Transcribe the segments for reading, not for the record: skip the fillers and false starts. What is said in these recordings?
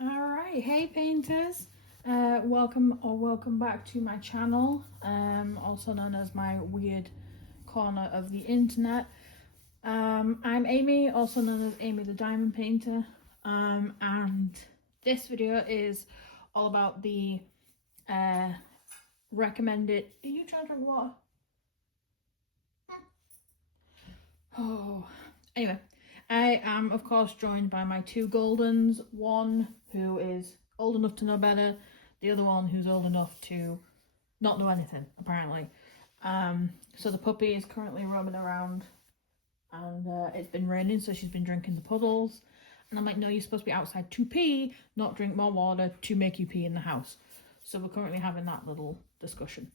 Alright, hey painters, welcome back to my channel, also known as my weird corner of the internet. I'm Amy, also known as Amy the Diamond Painter, and this video is all about the recommended... Are you trying to drink water? Oh, anyway, I am of course joined by my two Goldens, one who is old enough to know better, the other one who's old enough to not know anything, apparently. So the puppy is currently roaming around, and it's been raining, so she's been drinking the puddles. And I'm like, no, you're supposed to be outside to pee, not drink more water to make you pee in the house. So we're currently having that little discussion.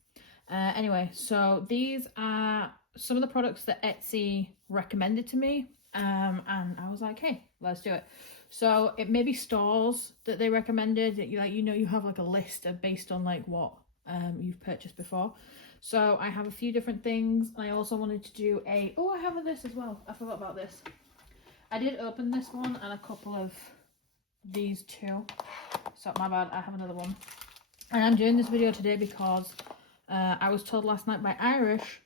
Anyway, so these are some of the products that Etsy recommended to me, and I was like, hey, let's do it. So it may be stores that they recommended, that you have like a list of based on like what you've purchased before. So I have a few different things. I also wanted to do I have this as well. I forgot about this. I did open this one and a couple of these too. So my bad, I have another one. And I'm doing this video today because I was told last night by Irish,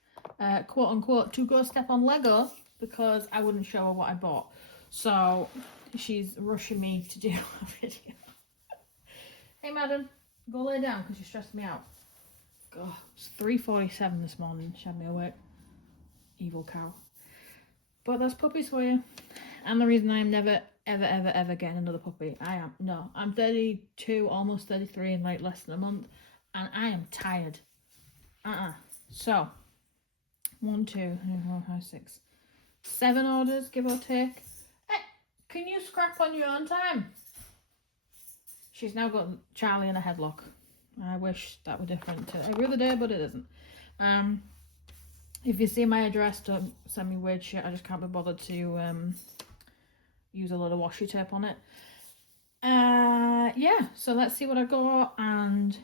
quote unquote, to go step on Lego because I wouldn't show her what I bought. So she's rushing me to do a video. Hey madam, go lay down because you're stressing me out. God, it's 3:47 this morning. She had me awake. Evil cow. But that's puppies for you. And the reason I am never, ever getting another puppy. I'm 32, almost 33 in like less than a month. And I am tired. So, 1, 2, 3, 4, 5, 6, 7 orders, give or take. Hey, can you scrap on your own time? She's now got Charlie in a headlock. I wish that were different to every other day, but it isn't. If you see my address, don't send me weird shit. I just can't be bothered to use a lot of washi tape on it. Yeah, so let's see what I got and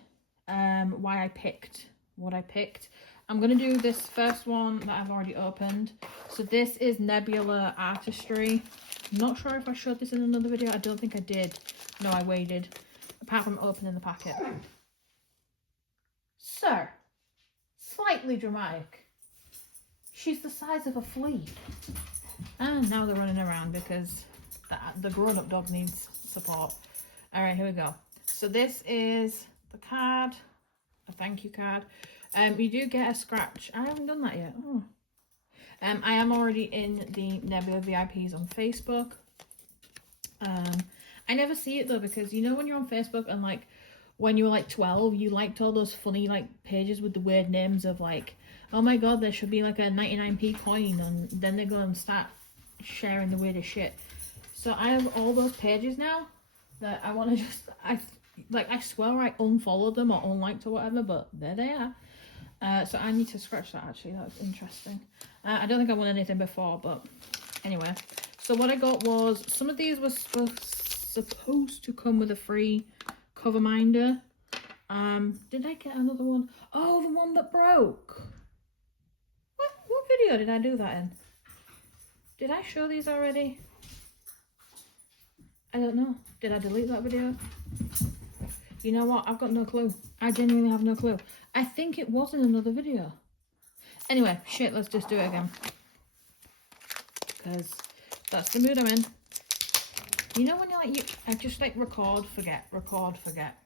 why I picked what I picked. I'm going to do this first one that I've already opened. So this is Nebula Artistry. I'm not sure if I showed this in another video. I don't think I did. No, I waited. Apart from opening the packet. Sir, slightly dramatic. She's the size of a flea. And now they're running around because the grown-up dog needs support. Alright, here we go. So this is the card, a thank you card. You do get a scratch. I haven't done that yet. Oh. I am already in the Nebula VIPs on Facebook. I never see it though, because you know when you're on Facebook and like when you were like 12, you liked all those funny like pages with the weird names of like, oh my god, there should be like a 99p coin, and then they go and start sharing the weirdest shit. So I have all those pages now that I want to just, I swear I unfollowed them or unliked or whatever, but there they are. So I need to scratch that actually, that's interesting. I don't think I won anything before, but anyway. So what I got was, some of these were supposed to come with a free cover minder. Did I get another one? Oh, the one that broke. What video did I do that in? Did I show these already? I don't know. Did I delete that video? You know what? I've got no clue. I genuinely have no clue. I think it was in another video. Anyway, shit, let's just do it again. Because that's the mood I'm in. You know when you're like, I just like record, forget.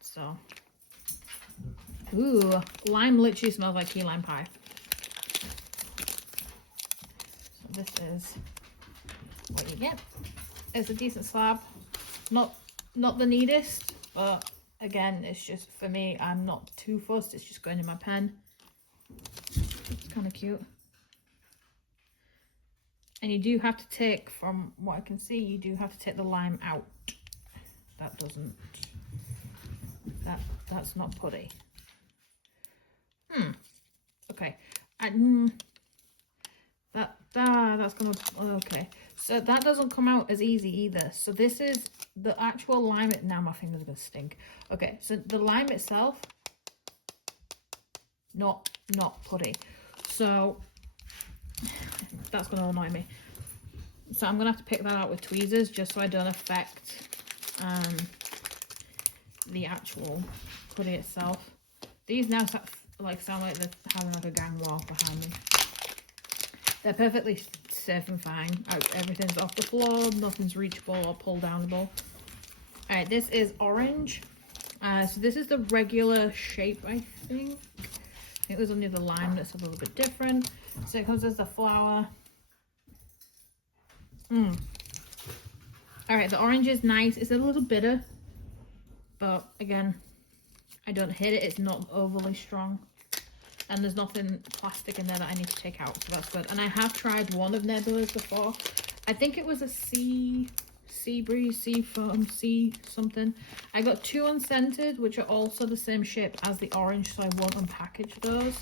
So, ooh, lime literally smells like key lime pie. So this is what you get. It's a decent slab. Not the neatest, but again, it's just for me. I'm not too fussed. It's just going in my pen. It's kind of cute. And you do have to take, from what I can see, you do have to take the lime out. That doesn't, that's not putty. Okay. That's gonna, okay. So that doesn't come out as easy either. So this is the actual lime. Now my fingers are gonna stink. Okay, so the lime itself, not putty. So that's going to annoy me. So I'm going to have to pick that out with tweezers just so I don't affect the actual putty itself. These now sound like they're having like a gang war behind me. They're perfectly safe and fine. Everything's off the floor, nothing's reachable or pull downable. Alright, this is orange. So this is the regular shape, I think. I think there's only the lime that's a little bit different. So it comes as the flower. Alright, the orange is nice. It's a little bitter. But again, I don't hit it. It's not overly strong. And there's nothing plastic in there that I need to take out. So that's good. And I have tried one of Nebula's before. I think it was a Sea Breeze, Sea Foam, Sea something. I got 2 unscented, which are also the same shape as the orange, so I won't unpackage those.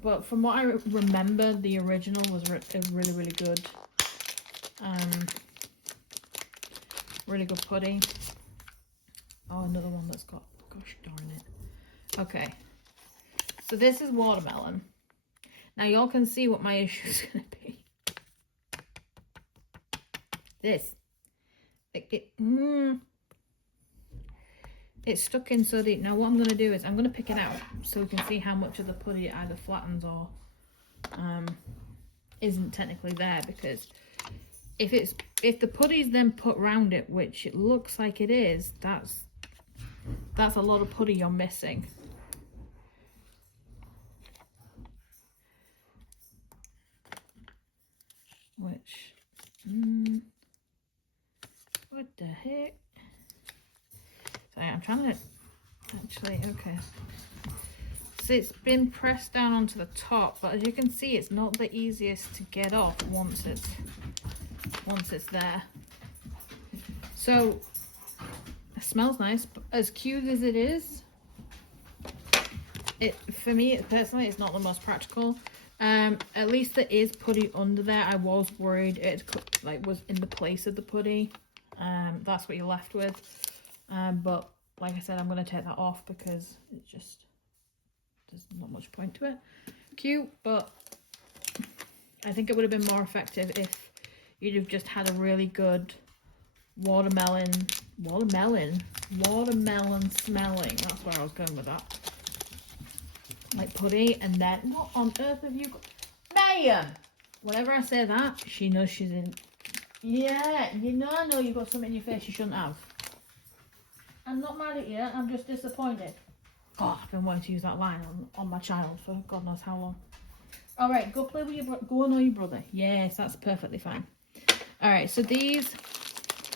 But from what I remember, the original was really, really good. Really good putty. Oh, another one that's got, gosh darn it. Okay. So this is watermelon. Now y'all can see what my issue is going to be. This. It's stuck in so deep. Now what I'm going to do is I'm going to pick it out so we can see how much of the putty either flattens or isn't technically there, because if the putty's then put round it, which it looks like it is, that's a lot of putty you're missing. Which what the heck? Sorry, I'm trying to actually, okay. So it's been pressed down onto the top, but as you can see, it's not the easiest to get off once it's there. So it smells nice, but as cute as it is, for me personally, it's not the most practical. At least there is putty under there. I was worried it was in the place of the putty. That's what you're left with. But like I said, I'm going to take that off because it just, there's not much point to it. Cute, but I think it would have been more effective if you'd have just had a really good watermelon smelling. That's where I was going with that. Like putty, and then what on earth have you got? Ma'am! Whenever I say that, she knows she's in. Yeah, I know you've got something in your face you shouldn't have. I'm not mad at you, I'm just disappointed. God, I've been wanting to use that line on my child for God knows how long. Alright, go play with your brother. Go annoy your brother. Yes, that's perfectly fine. Alright, so these,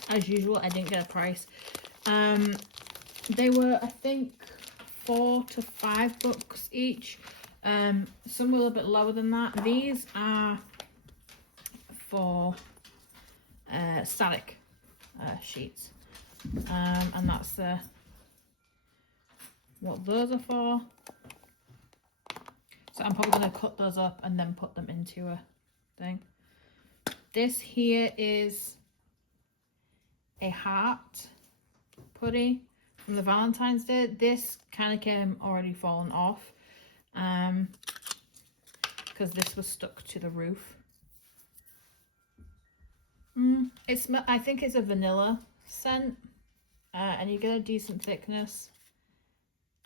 as usual, I didn't get a price. They were, I think, $4 to $5 each. Some were a little bit lower than that. These are for static sheets, and that's what those are for. So I'm probably going to cut those up and then put them into a thing. This here is a heart putty from the Valentine's Day. This kind of came already fallen off because this was stuck to the roof. I think it's a vanilla scent, and you get a decent thickness.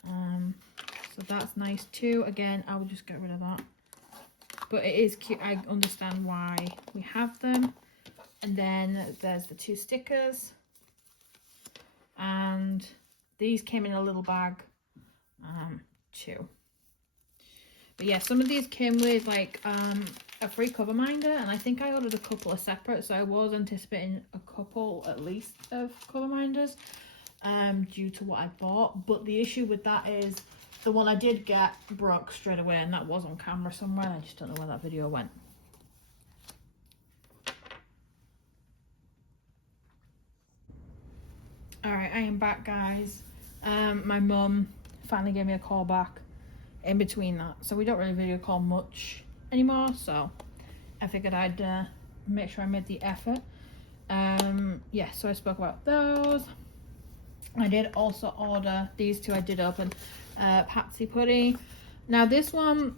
So that's nice too. Again, I will just get rid of that. But it is cute. I understand why we have them. And then there's the 2 stickers. And these came in a little bag too. But yeah, some of these came with like a free cover minder, and I think I ordered a couple of separate, so I was anticipating a couple at least of cover minders due to what I bought. But the issue with that is the one I did get broke straight away, and that was on camera somewhere. I just don't know where that video went. Alright, I am back, guys. My mum finally gave me a call back in between that, so we don't really video call much anymore, so I figured I'd make sure I made the effort. Yeah, so I spoke about those. I did also order these 2. I did open Patsy putty. Now this one,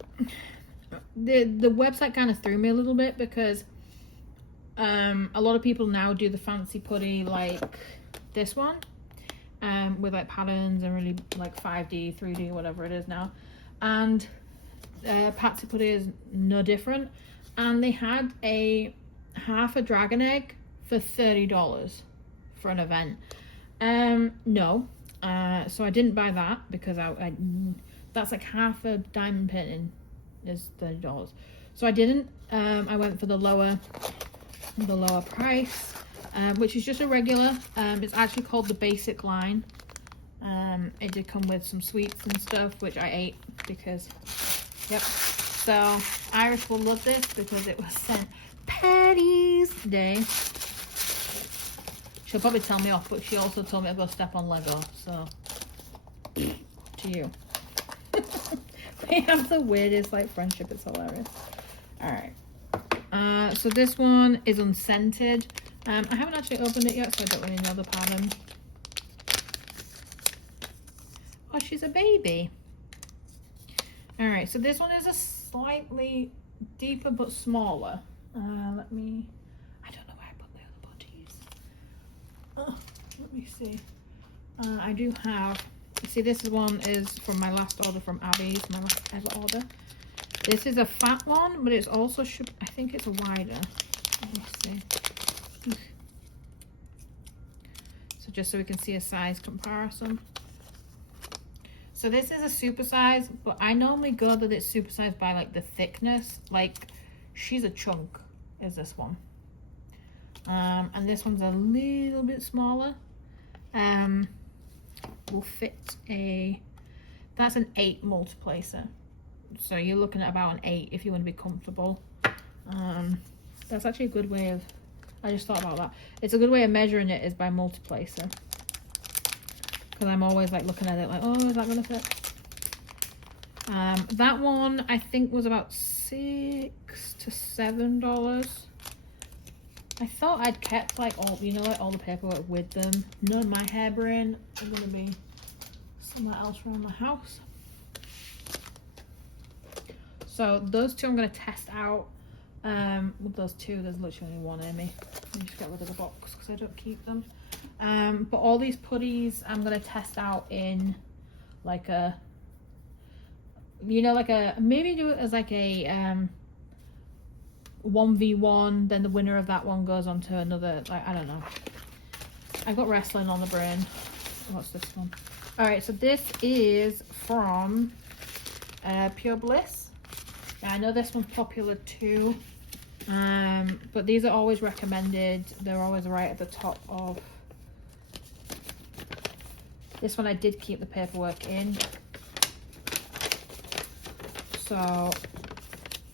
the website kind of threw me a little bit because a lot of people now do the fancy putty like this one, with like patterns and really like 5D, 3D, whatever it is now. And Patsy Putty is no different. And they had a half a dragon egg for $30 for an event. No. So I didn't buy that because I that's like half a diamond painting is $30. So I didn't. I went for the lower price, which is just a regular. It's actually called the basic line. It did come with some sweets and stuff, which I ate because, yep. So Iris will love this because it was St. Patty's Day. She'll probably tell me off, but she also told me to go step on Lego. So to you. We have the weirdest like friendship. It's hilarious. All right. So this one is unscented. I haven't actually opened it yet, so I don't really know the pattern. Oh, she's a baby. All right, so this one is a slightly deeper but smaller. I don't know where I put the other putties. Oh, let me see. I do have, see, this one is from my last order from Abby's, my last ever order. This is a fat one, but it's also, I think it's a wider. Let me see. So just so we can see a size comparison. So this is a super size, but I normally go that it's super size by like the thickness. Like she's a chunk is this one. And this one's a little bit smaller. Will fit that's an 8 multiplacer. So you're looking at about an 8 if you want to be comfortable. That's actually a good way of, I just thought about that. It's a good way of measuring it is by multiplacer. Because I'm always like looking at it like, oh, is that going to fit? That one I think was about $6 to $7. I thought I'd kept like all, you know, like all the paperwork with them. None of my hairbrain are going to be somewhere else around the house. So those two I'm going to test out. With those two, there's literally only one in me. Let me just get rid of the box because I don't keep them. But all these putties I'm going to test out in like a, you know, like a, maybe do it as like a 1v1, then the winner of that one goes on to another, like, I don't know. I've got wrestling on the brain. What's this one? Alright, so this is from Pure Bliss. I know this one's popular too, but these are always recommended. They're always right at the top of. This one I did keep the paperwork in, so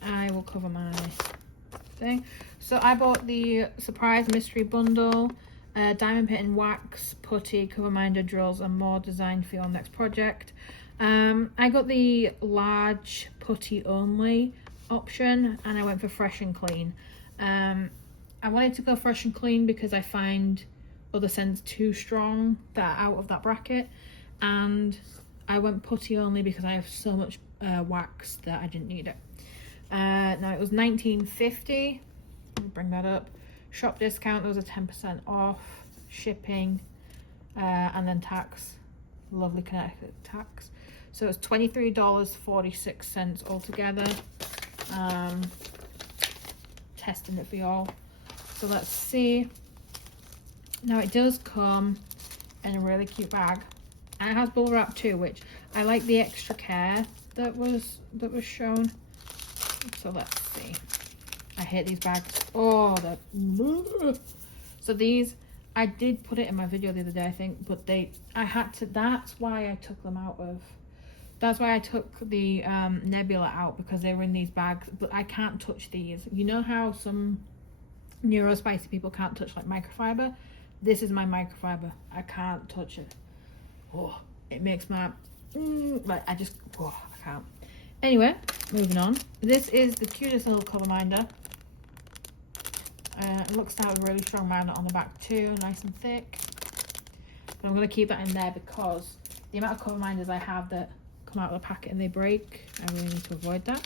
I will cover my thing. So I bought the surprise mystery bundle, diamond painting, wax, putty, cover minder, drills and more designed for your next project. I got the large putty only option and I went for fresh and clean. I wanted to go fresh and clean because I find other scents too strong that are out of that bracket, and I went putty only because I have so much wax that I didn't need it. Now it was $19.50. Let me bring that up. Shop discount, there was a 10% off, shipping, and then tax. Lovely Connecticut tax. So it's $23.46 altogether. Testing it for y'all. So let's see. Now it does come in a really cute bag, and it has bubble wrap too, which I like the extra care that was shown. So let's see. I hate these bags. Oh, so these, I did put it in my video the other day, I think, but I had to, that's why I took them out of, that's why I took the Nebula out, because they were in these bags, but I can't touch these. You know how some neurospicy people can't touch like microfiber? This is my microfiber. I can't touch it. Oh, it makes my, like, I can't. Anyway, moving on. This is the cutest little cover minder. It looks to have a really strong magnet on the back too, nice and thick. But I'm going to keep that in there because the amount of cover minders I have that come out of the packet and they break, I really need to avoid that.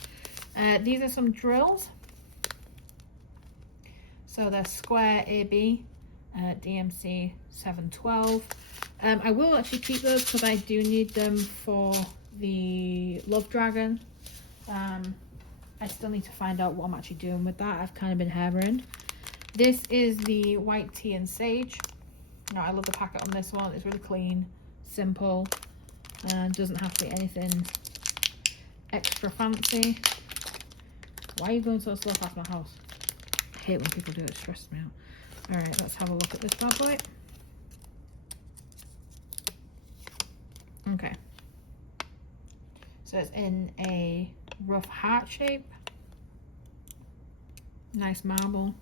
These are some drills. So they're square AB, DMC 712. I will actually keep those because I do need them for the Love Dragon. I still need to find out what I'm actually doing with that. I've kind of been harebrained. This is the White Tea and Sage. Now, I love the packet on this one. It's really clean, simple, and doesn't have to be anything extra fancy. Why are you going so slow past my house? I hate when people do it. It stresses me out. Alright, let's have a look at this bad boy. Okay. So it's in a rough heart shape. Nice marble.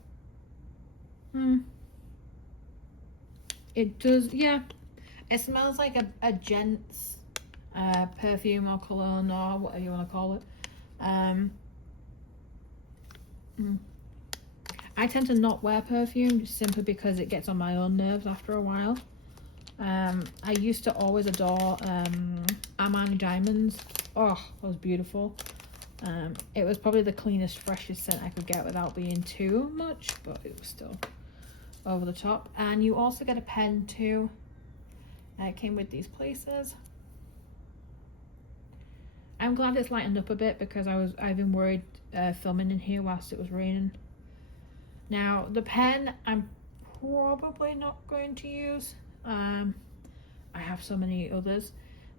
It does, yeah. It smells like a gent's perfume or cologne or whatever you want to call it. I tend to not wear perfume simply because it gets on my own nerves after a while. I used to always adore Armani Diamonds. Oh, that was beautiful. It was probably the cleanest, freshest scent I could get without being too much, but it was still over the top. And you also get a pen too. It came with these places. I'm glad it's lightened up a bit because I've been worried filming in here whilst it was raining. Now the pen I'm probably not going to use. I have so many others,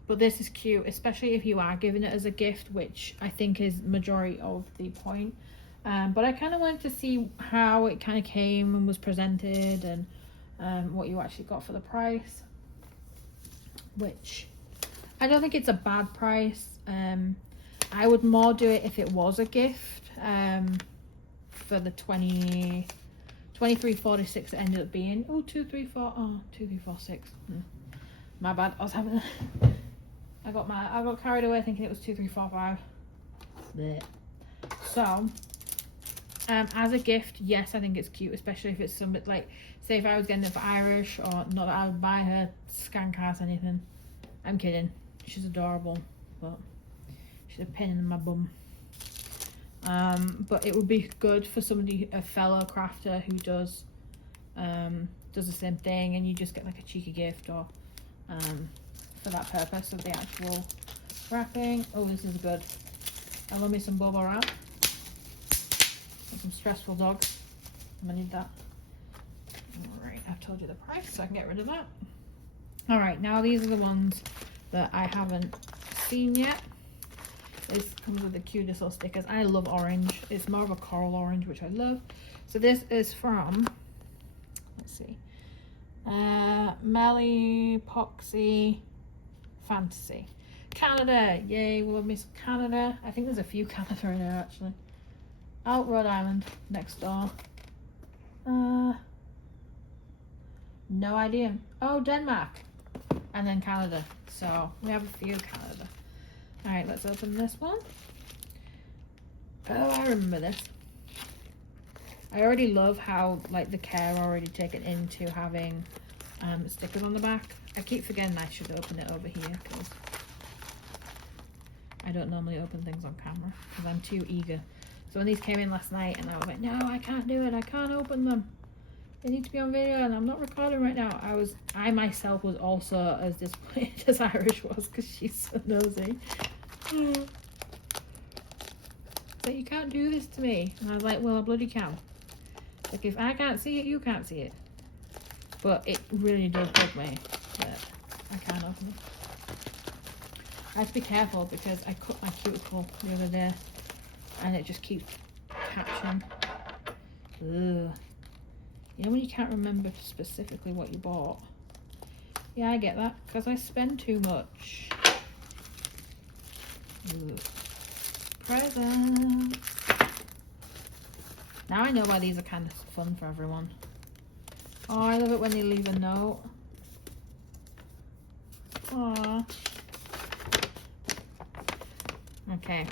but this is cute, especially if you are giving it as a gift, which I think is majority of the point. But I kind of wanted to see how it kind of came and was presented, and what you actually got for the price, which I don't think it's a bad price. I would more do it if it was a gift, for the 23.46 it ended up being. Oh, 2346. My bad. I got carried away thinking it was 2345. Blech. So as a gift, yes, I think it's cute, especially if it's somebody, like, say if I was getting it for Irish, or not that I would buy her skank ass anything. I'm kidding, she's adorable, but she's a pain in my bum. But it would be good for somebody, a fellow crafter who does the same thing, and you just get like a cheeky gift, or for that purpose of the actual wrapping. Oh, this is good. I love me some bubble wrap. Some stressful dogs. I'm gonna need that. Alright, I've told you the price, so I can get rid of that. Alright, now these are the ones that I haven't seen yet. This comes with the cutest little stickers. I love orange. It's more of a coral orange, which I love. So this is from, let's see, Melly Poxy Fantasy. Canada, yay, we love me some Canada. I think there's a few Canada in there actually. Oh, Rhode Island, next door. No idea. Oh, Denmark. And then Canada. So we have a few Canada. Alright, let's open this one. Oh, I remember this. I already love how, like, the care already taken into having stickers on the back. I keep forgetting I should open it over here because I don't normally open things on camera because I'm too eager. So when these came in last night and I was like, no, I can't do it. I can't open them. They need to be on video and I'm not recording right now. I myself was also as disappointed as Irish was because she's so nosy. So you can't do this to me. And I was like, well, I bloody can. Like, if I can't see it, you can't see it. But it really does bug me that I can't open it. I have to be careful because I cut my cuticle the other day and it just keeps catching. Ugh. You know when you can't remember specifically what you bought? Yeah, I get that because I spend too much. Ugh. Presents. Now I know why these are kind of fun for everyone. Oh, I love it when they leave a note. Aww. Okay.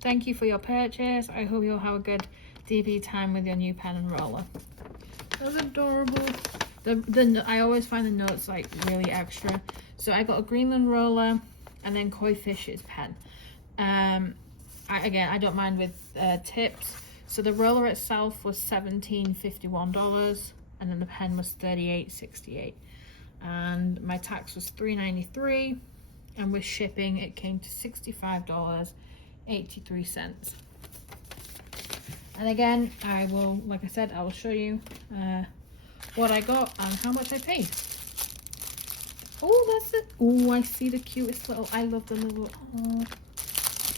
Thank you for your purchase. I hope you'll have a good DP time with your new pen and roller. That's adorable. I always find the notes like really extra. So I got a Greenland roller and then Koi Fish's pen. I don't mind with tips. So the roller itself was $17.51, and then the pen was $38.68, and my tax was $3.93, and with shipping it came to $65.83. And again, I will, like I said, I will show you what I got and how much I paid. Oh, that's it. Oh, I see the cutest little, I love the little, oh,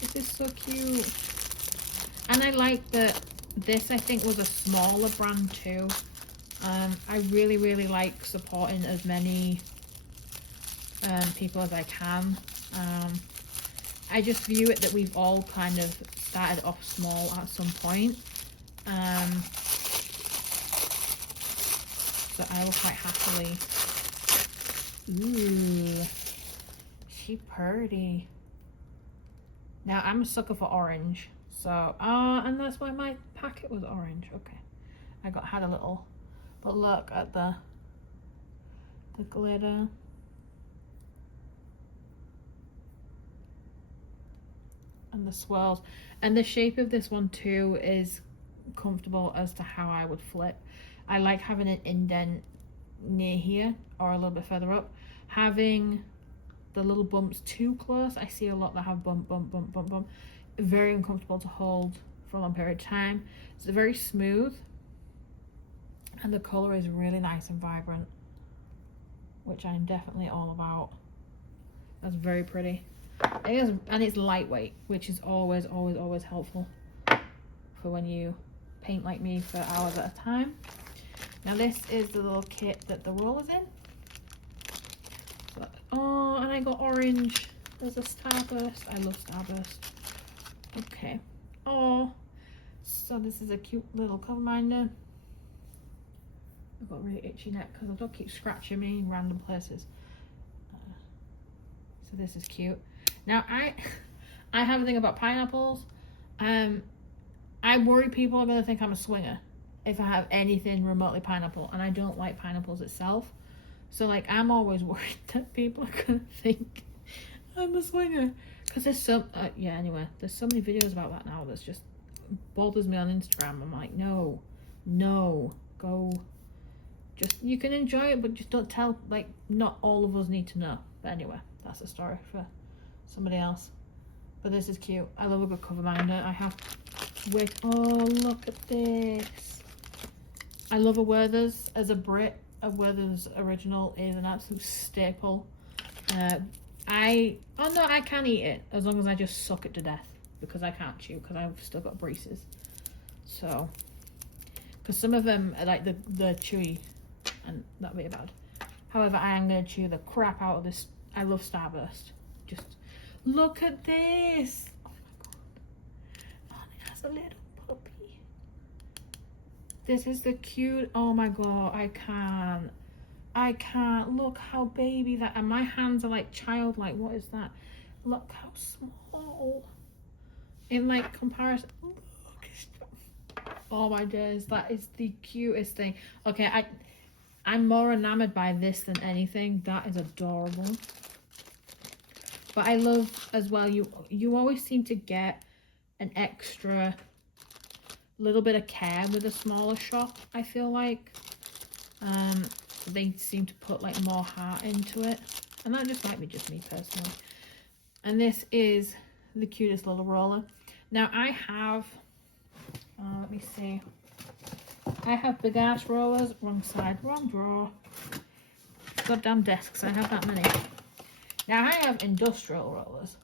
this is so cute. And I like that this, I think, was a smaller brand too. I really, really like supporting as many people as I can. I just view it that we've all kind of started off small at some point. So I will quite happily. Ooh, she pretty. Now I'm a sucker for orange, so and that's why my packet was orange. Okay, I had a little, but look at the glitter. And the swirls, and the shape of this one too is comfortable as to how I would flip. I like having an indent near here or a little bit further up. Having the little bumps too close, I see a lot that have bump. Very uncomfortable to hold for a long period of time. It's very smooth, and the color is really nice and vibrant, which I'm definitely all about. That's very pretty. It is, and it's lightweight, which is always helpful for when you paint like me for hours at a time. Now this is the little kit that the roller's in. Oh, and I got orange. There's a Starburst. I love Starburst. Okay. Oh, so this is a cute little cover minder. I've got a really itchy neck because the dog keeps scratching me in random places. So this is cute. Now I have a thing about pineapples. I worry people are going to think I'm a swinger if I have anything remotely pineapple, and I don't like pineapples itself. So like I'm always worried that people are going to think I'm a swinger, because there's so anyway, there's so many videos about that now that's just bothers me on Instagram. I'm like, no, go, just, you can enjoy it, but just don't tell, like, not all of us need to know. But anyway, that's a story for somebody else. But this is cute. I love a good cover minder. I have oh, look at this. I love a Werther's. As a Brit, a Werther's original is an absolute staple. I can eat it as long as I just suck it to death, because I can't chew because I've still got braces. So, because some of them are like the chewy, and that'd be bad. However, I am going to chew the crap out of this. I love Starburst. Just look at this. Oh my god. Oh, it has a little puppy. This is the cute. Oh my god, I can't. Look how baby that, and my hands are like childlike. What is that? Look how small in like comparison. Look. Oh my days, that is the cutest thing. Okay, I'm more enamored by this than anything. That is adorable. But I love as well, you always seem to get an extra little bit of care with a smaller shop, I feel like. They seem to put like more heart into it, and that just might be just me personally. And this is the cutest little roller. Now I have let me see, I have big ass rollers. Wrong side, wrong drawer. Goddamn desks, I have that many. Now I have industrial rollers.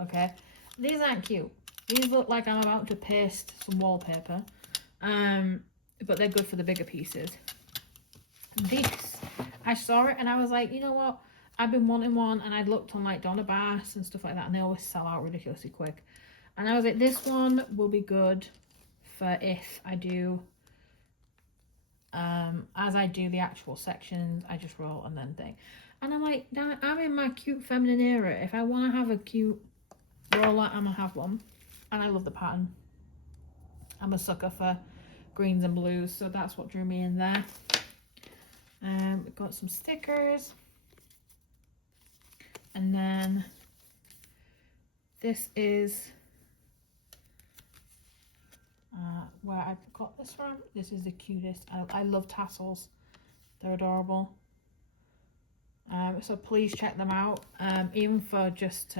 Okay, these aren't cute. These look like I'm about to paste some wallpaper, but they're good for the bigger pieces. This, I saw it and I was like, you know what, I've been wanting one, and I looked on like Donna Bass and stuff like that, and they always sell out ridiculously quick, and I was like, this one will be good for if I do as I do the actual sections, I just roll and then thing. And I'm like, I'm in my cute feminine era. If I want to have a cute roller, I'm gonna have one. And I love the pattern. I'm a sucker for greens and blues, so that's what drew me in there. We've got some stickers, and then This is where I got this from. This is the cutest. I love tassels. They're adorable. So please check them out. Even for just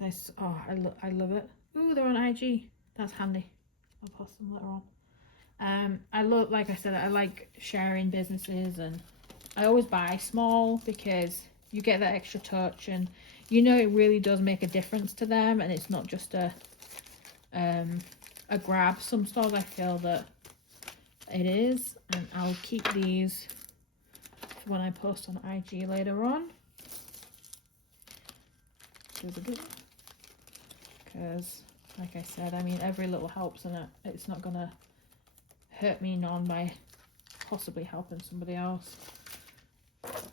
this. Oh, I love it. Ooh, they're on IG. That's handy. I'll post them later on. I love, like I said, I like sharing businesses, and I always buy small because you get that extra touch, and you know it really does make a difference to them, and it's not just a grab. Some stores I feel that it is, and I'll keep these for when I post on IG later on, because like I said, I mean, every little helps, and it's not gonna hurt me none by possibly helping somebody else.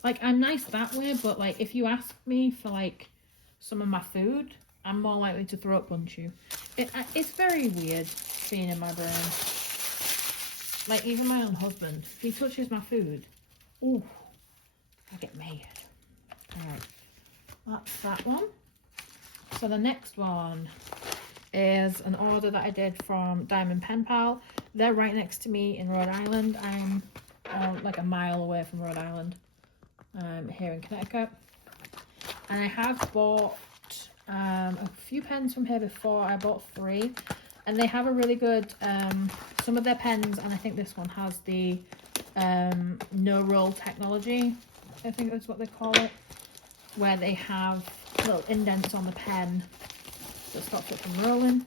Like, I'm nice that way, but like if you ask me for like some of my food, I'm more likely to throw up on you. It's very weird being in my brain. Like, even my own husband, if he touches my food, ooh, I get mad. Alright, that's that one. So the next one is an order that I did from Diamond Pen Pal. They're right next to me in Rhode Island. I'm like a mile away from Rhode Island, here in Connecticut. And I have bought a few pens from here before. I bought 3, and they have a really good, some of their pens, and I think this one has the no roll technology, I think that's what they call it, where they have little indents on the pen that stops it from rolling.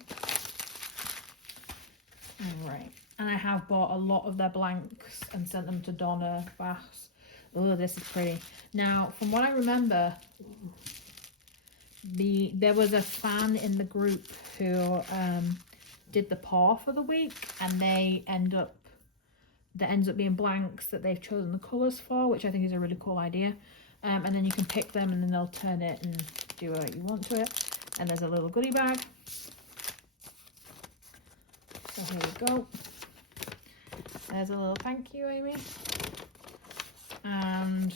Alright, and I have bought a lot of their blanks and sent them to Donna Bass. Oh, this is pretty. Now, from what I remember, there was a fan in the group who did the paw for the week, and there ends up being blanks that they've chosen the colours for, which I think is a really cool idea. And then you can pick them, and then they'll turn it and do what you want to it. And there's a little goodie bag. So here we go. There's a little thank you, Amy. And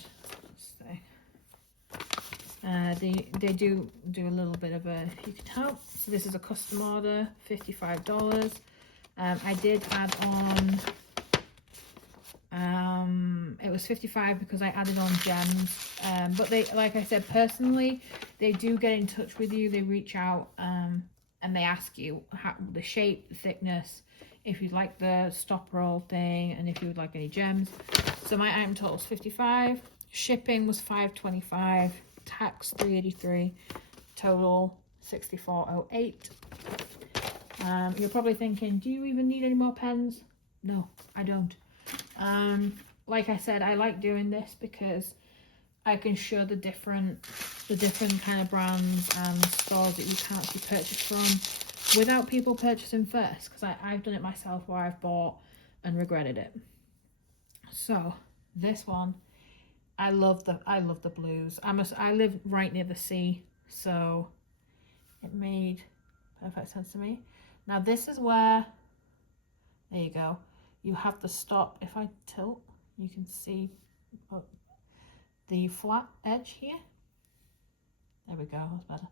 they do a little bit of a, if you can help. So this is a custom order, $55. I did add on, it was $55 because I added on gems. But they, like I said, personally, they do get in touch with you. They reach out and they ask you how, the shape, the thickness, if you'd like the stop roll thing, and if you would like any gems. So my item total is $55. Shipping was $5.25. Tax $3.83. Total $64.08. You're probably thinking, do you even need any more pens? No, I don't. Like I said, I like doing this because I can show the different kind of brands and stores that you can actually purchase from without people purchasing first, because I've done it myself where I've bought and regretted it. So this one, I love the blues. I live right near the sea, so it made perfect sense to me. Now this is where, there you go, you have the stop. If I tilt, you can see the flat edge here. There we go, that's better.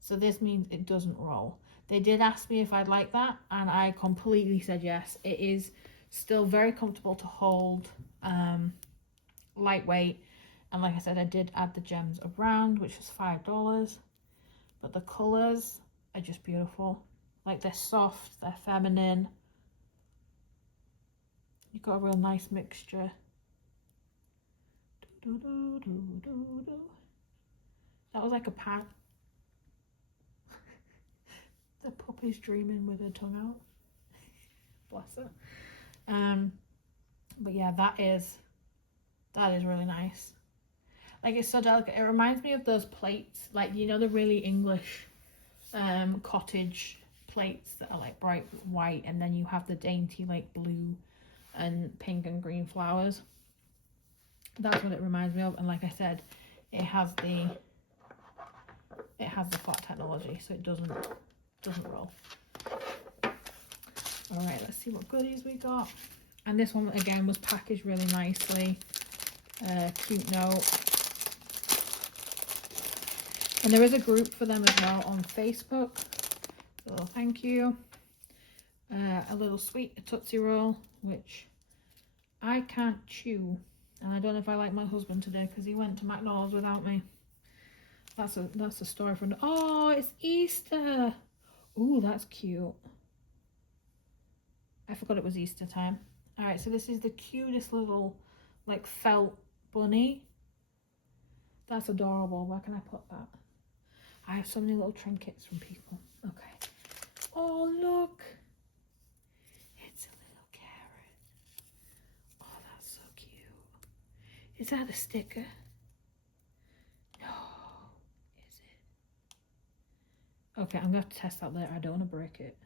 So this means it doesn't roll. They did ask me if I'd like that, and I completely said yes. It is still very comfortable to hold, lightweight, and like I said, I did add the gems around, which was $5, but the colors are just beautiful. Like, they're soft, they're feminine. You've got a real nice mixture. That was like a pat. The puppy's dreaming with her tongue out. Bless her. But yeah, that is really nice. Like, it's so delicate. It reminds me of those plates, like, you know, the really English cottage plates that are like bright white, and then you have the dainty like blue and pink and green flowers. That's what it reminds me of. And like I said, it has the flat technology, so it doesn't roll. All right, let's see what goodies we got. And this one again was packaged really nicely. Cute note. And there is a group for them as well on Facebook. So thank you. A little sweet Tootsie Roll, which I can't chew. And I don't know if I like my husband today because he went to McDonald's without me. That's a story from... Oh, it's Easter. Ooh, that's cute. I forgot it was Easter time. Alright, so this is the cutest little, like, felt bunny. That's adorable. Where can I put that? I have so many little trinkets from people. Okay. Oh, look. It's a little carrot. Oh, that's so cute. Is that a sticker? No. Is it? Okay, I'm going to have to test that later. I don't want to break it.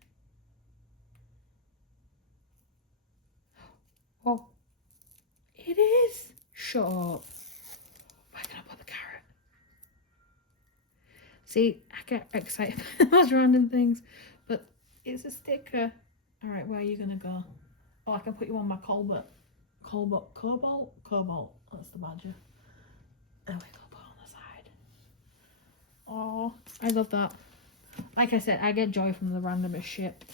Oh. It is. Shut up. Where can I put the carrot? See, I get excited about those random things. But it's a sticker. Alright, where are you going to go? Oh, I can put you on my Cobalt. That's the badger. There we go, put it on the side. Oh, I love that. Like I said, I get joy from the randomest shit.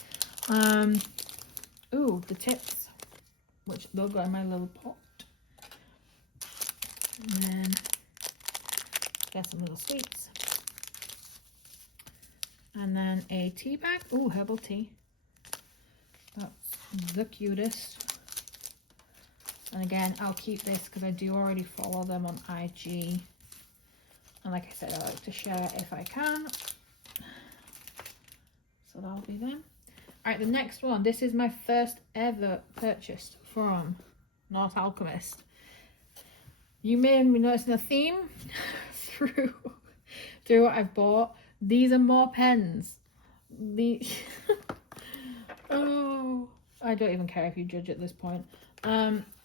Ooh, the tips, which they'll go in my little pot. And then get some little sweets. And then a tea bag. Ooh, herbal tea. That's the cutest. And again, I'll keep this because I do already follow them on IG. And like I said, I like to share if I can. So that'll be them. Alright, the next one. This is my first ever purchase from North Alchemist. You may have been noticing a theme through what I've bought. These are more pens. Oh, I don't even care if you judge at this point.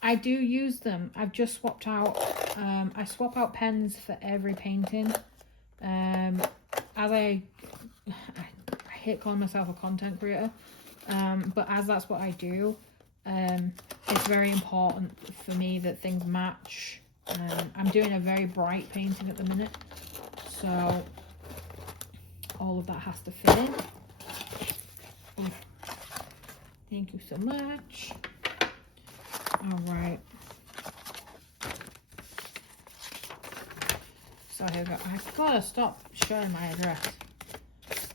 I do use them. I've just swapped out. I swap out pens for every painting. As I hate calling myself a content creator, but as that's what I do, it's very important for me that things match. I'm doing a very bright painting at the minute, so all of that has to fit in. Oh, thank you so much. All right. So here we go. I've got to stop showing my address.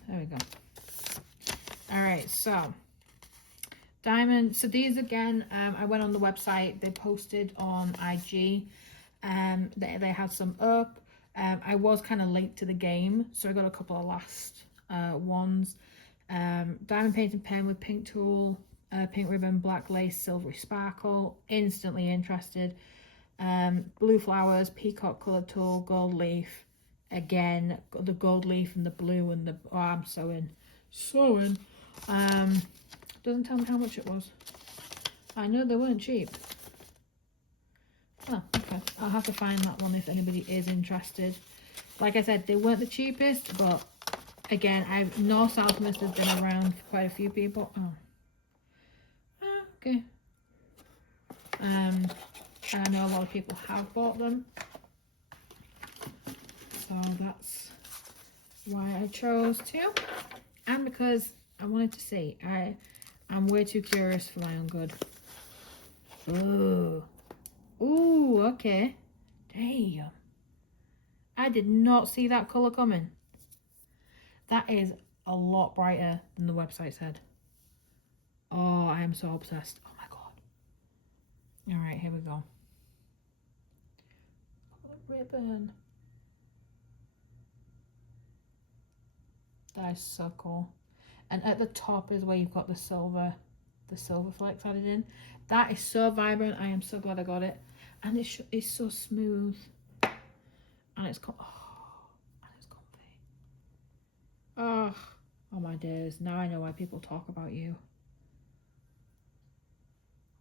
There we go. All right, so diamond. So these again, I went on the website. They posted on IG. They had some up. I was kind of late to the game, so I got a couple of last ones. Diamond painting pen with pink tool, pink ribbon, black lace, silvery sparkle. Instantly interested. Blue flowers, peacock colored tool, gold leaf. Again, the gold leaf and the blue and the... Oh, I'm sewing. Doesn't tell me how much it was. I know they weren't cheap. Oh, okay. I'll have to find that one if anybody is interested. Like I said, they weren't the cheapest, but again, North Alchemist has been around for quite a few people. Oh. Okay. And I know a lot of people have bought them. So that's why I chose to. And because I wanted to see. I'm way too curious for my own good. Ooh. Ooh, okay. Damn. I did not see that colour coming. That is a lot brighter than the website said. Oh, I am so obsessed. Oh my god. Alright, here we go. Ribbon. That is so cool. And at the top is where you've got the silver flakes added in. That is so vibrant. I am so glad I got it. And it's so smooth. And it's comfy. Oh my days. Now I know why people talk about you.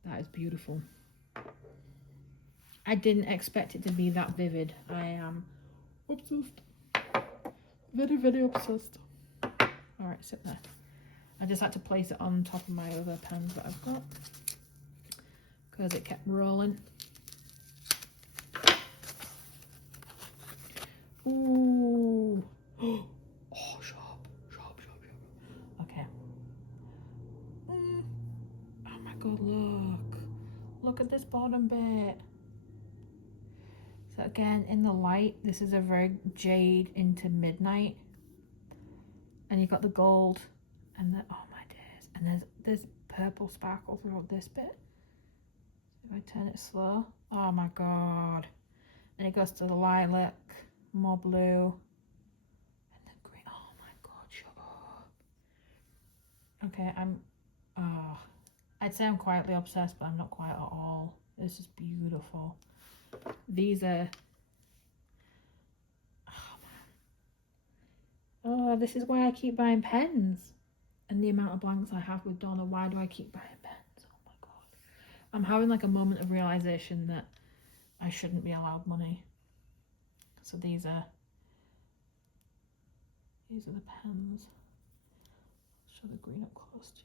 That is beautiful. I didn't expect it to be that vivid. I am obsessed. Very, very obsessed. Alright, sit there. I just had to place it on top of my other pens that I've got because it kept rolling. Ooh, Oh, sharp, sharp, sharp, sharp. Okay. Oh my god, look. Look at this bottom bit. So again, in the light, this is a very jade into midnight. And you've got the gold and the, oh my days. And there's purple sparkle throughout this bit. If I turn it slow, oh my god. And it goes to the lilac, more blue, and the green. Oh my god, shut up. Okay, I'd say I'm quietly obsessed, but I'm not quite at all. This is beautiful. These are, oh man. Oh, this is why I keep buying pens. And the amount of blanks I have with Donna, why do I keep buying pens? Oh my god. I'm having like a moment of realization that I shouldn't be allowed money. So these are the pens. Show the green up close to you.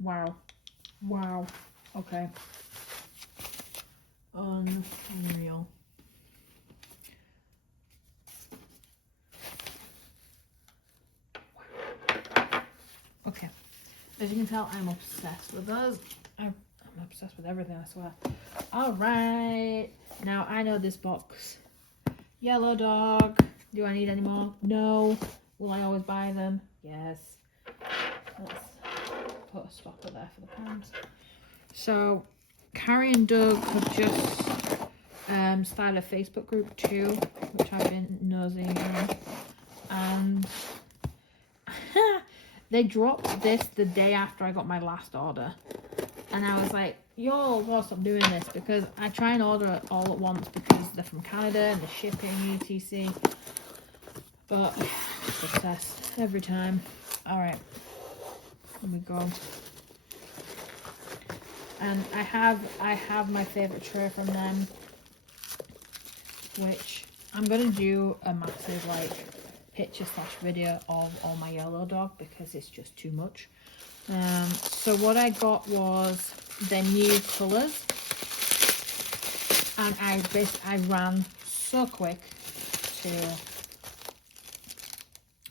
Wow. Wow. Okay. Unreal. Okay. As you can tell, I'm obsessed with those. I'm obsessed with everything, I swear. Alright. Now, I know this box. Yellow Dog. Do I need any more? No. Will I always buy them? Yes. Let's put a stopper there for the pens. So, Carrie and Doug have just started a Facebook group too, which I've been nosing on. And they dropped this the day after I got my last order. And I was like, y'all gotta stop doing this, because I try and order it all at once because they're from Canada and the shipping, etc. But success every time. Alright. Here we go. And I have my favourite tray from them, which I'm gonna do a massive like picture / video of all my Yellow Dog because it's just too much. So what I got was their new colours, and I ran so quick to,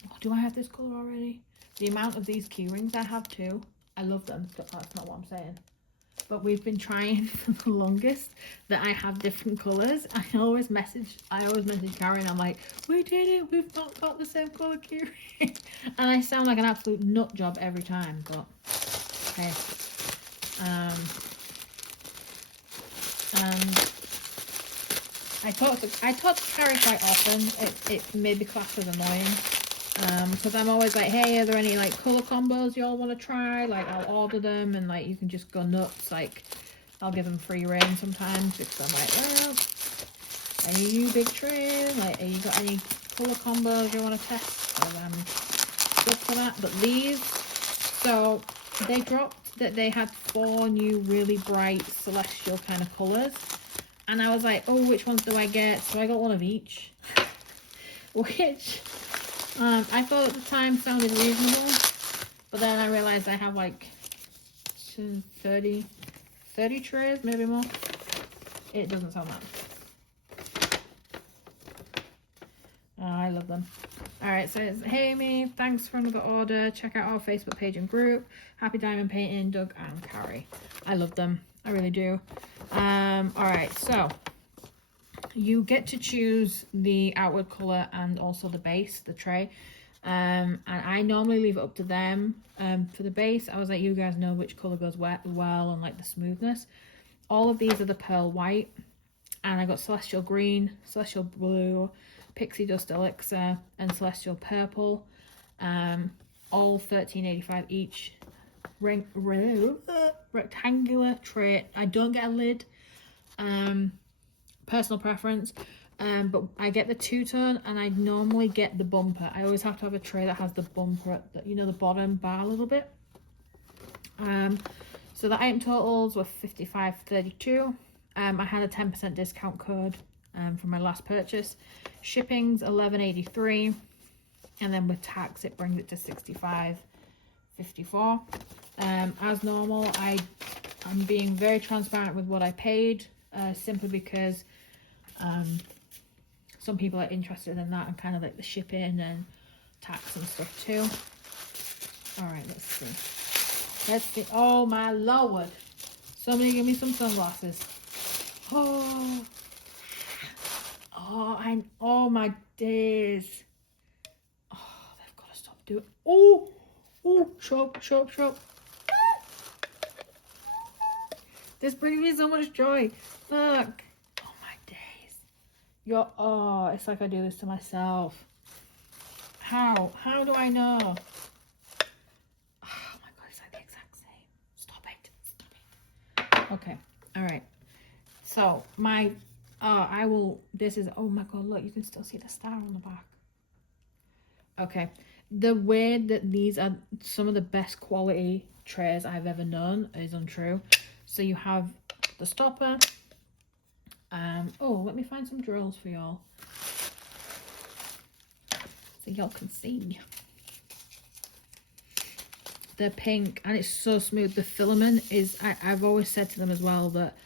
oh, do I have this colour already? The amount of these key rings I have too, I love them, but that's not what I'm saying. But we've been trying for the longest that I have different colours. I always message Karen, and I'm like, we did it, we've not got the same colour keyring. And I sound like an absolute nut job every time, but okay. And I talk to Carrie quite often. It may be classed as annoying. Because I'm always like, hey, are there any like colour combos y'all want to try? Like, I'll order them and like you can just go nuts. Like, I'll give them free reign sometimes because I'm like, well, any you big train? Like, have you got any colour combos you want to test? Because I'm good for that. But these, so they dropped that they had 4 new really bright celestial kind of colours. And I was like, oh, which ones do I get? So I got one of each. Which I thought at the time sounded reasonable, but then I realized I have like 30 trays, maybe more. It doesn't sound that. Oh, I love them. Alright, so it's, hey Amy, thanks for another order. Check out our Facebook page and group. Happy Diamond Painting, Doug and Carrie. I love them. I really do. Alright, so you get to choose the outward colour and also the base, the tray. And I normally leave it up to them. For the base, I was like, you guys know which colour goes well and like the smoothness. All of these are the pearl white. And I got celestial green, celestial blue, pixie dust elixir, and celestial purple. All $13.85 each. Rectangular tray. I don't get a lid. Personal preference, but I get the two-tone, and I normally get the bumper. I always have to have a tray that has the bumper at the, you know, the bottom bar a little bit. So the item totals were $55.32. I had a 10% discount code from my last purchase. Shipping's $11.83, and then with tax it brings it to $65.54. As normal, I'm being very transparent with what I paid, simply because Some people are interested in that and kind of like the shipping and tax and stuff too. All right, let's see. Let's see. Oh my lord! Somebody give me some sunglasses. Oh, oh my days. Oh, they've got to stop doing. Oh, shop. This brings me so much joy. Look. Oh my days. It's like I do this to myself. How do I know? Oh my god, it's like the exact same. Stop it. Okay. All right. So this is, oh my god, look, you can still see the star on the back. Okay. The way that these are some of the best quality trays I've ever known is untrue. So you have the stopper. Oh, let me find some drills for y'all so y'all can see. They're pink and it's so smooth. The filament is, I've always said to them as well that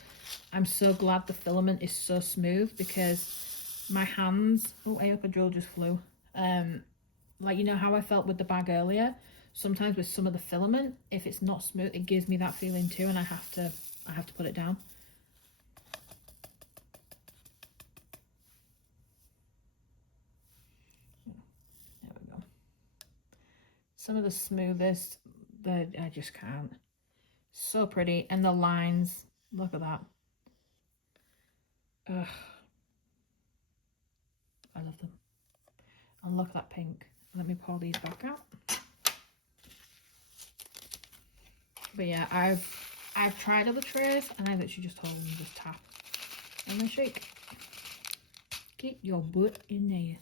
I'm so glad the filament is so smooth, because my hands, oh, a drill just flew. Like, you know how I felt with the bag earlier? Sometimes with some of the filament, if it's not smooth, it gives me that feeling too, and I have to put it down. There we go. Some of the smoothest, I just can't. So pretty, and the lines, look at that. Ugh. I love them. And look at that pink. Let me pull these back out. But yeah, I've tried other trays and I literally just hold them and just tap and then shake. Get your butt in there.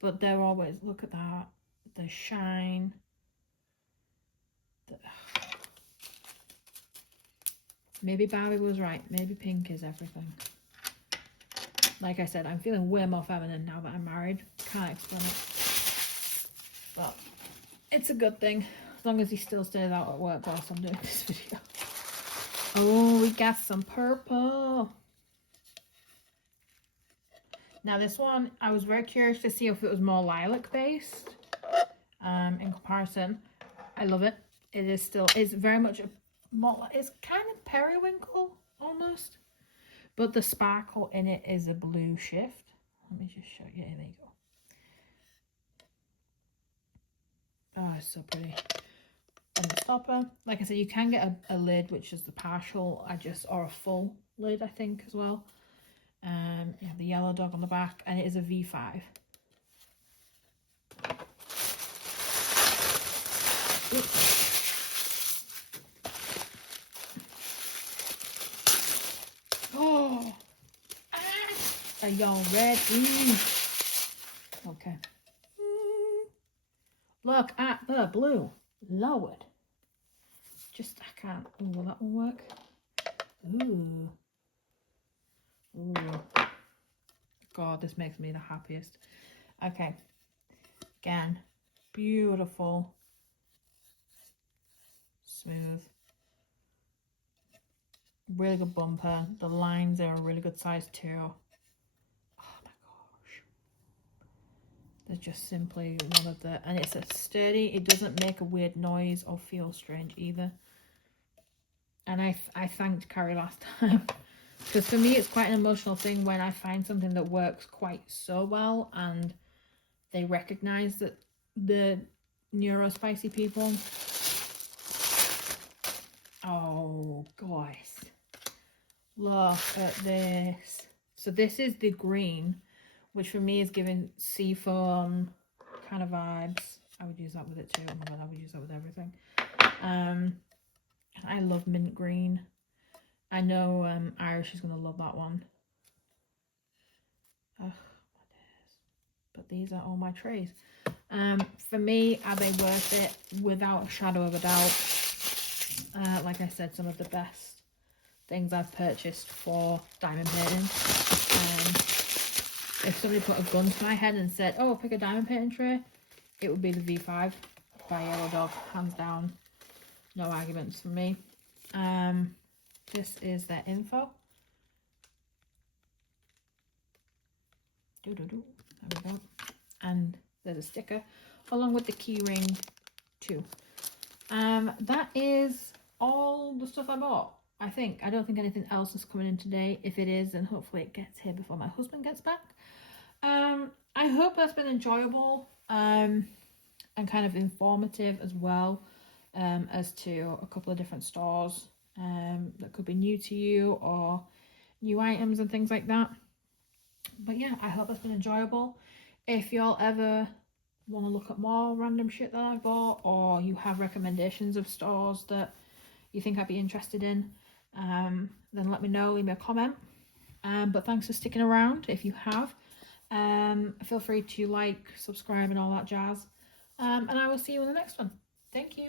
But they're always, look at that, the shine. Maybe Barbie was right. Maybe pink is everything. Like I said, I'm feeling way more feminine now that I'm married. Can't explain it. But it's a good thing. As long as he still stays out at work whilst I'm doing this video. Oh, we got some purple. Now this one, I was very curious to see if it was more lilac based. In comparison, I love it. It is still, it's very much it's kind of periwinkle almost. But the sparkle in it is a blue shift. Let me just show you. There you go. Oh, it's so pretty. And the stopper, like I said, you can get a lid, which is the partial, or a full lid, I think, as well. You have the yellow dog on the back, and it is a V5. Oops. Oh, are y'all ready? Okay. Look at the blue. Lord. Just, I can't. Ooh, will that one work? Ooh. Ooh. God, this makes me the happiest. Okay. Again, beautiful. Smooth. Really good bumper. The lines are a really good size too. Oh my gosh. They're just simply one of the, and it's a sturdy, it doesn't make a weird noise or feel strange either. And I thanked Carrie last time, because for me it's quite an emotional thing when I find something that works quite so well and they recognize that the neurospicy people. Oh guys, look at this. So this is the green, which for me is giving seafoam kind of vibes. I would use that with it too. Oh my god, I would use that with everything. I love mint green. I know Irish is going to love that one. Oh, but these are all my trays. For me, are they worth it? Without a shadow of a doubt. Like I said, some of the best things I've purchased for diamond painting. If somebody put a gun to my head and said, oh, pick a diamond painting tray, it would be the V5 by Yellow Dog, hands down. No arguments from me. This is their info. There we go. And there's a sticker along with the key ring too. That is all the stuff I bought. I think. I don't think anything else is coming in today. If it is, then hopefully it gets here before my husband gets back. I hope that's been enjoyable and kind of informative as well, as to a couple of different stores that could be new to you or new items and things like that. But yeah, I hope that's been enjoyable. If y'all ever want to look at more random shit that I've bought, or you have recommendations of stores that you think I'd be interested in, then let me know, leave me a comment. But thanks for sticking around if you have. Feel free to like, subscribe and all that jazz. And I will see you in the next one. Thank you.